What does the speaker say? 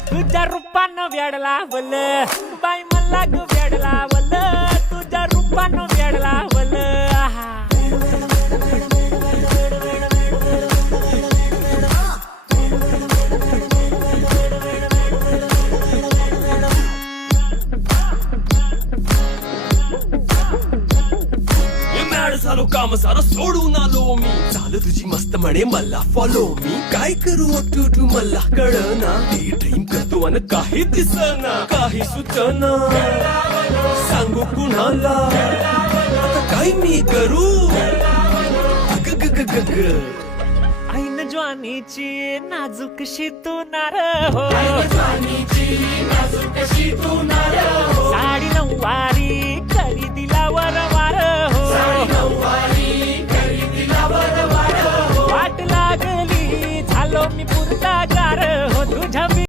तुझ्या रूपानं वेडला वल बाई मला ग वेडला वल तुझ्या रूपानं वेडला वल झालो काम सारा सोडून आलो मी झालं तुझी मस्त म्हणे मला फॉलो मी काय करू टू मला कळना ती ड्रीम करतो आणि काही दिसना काही सुचना सांगू कुणाला आता काय मी करू अग ग ग ग ग ऐन ज्वानीची नाजूकशी तू नार हो ज्वानीची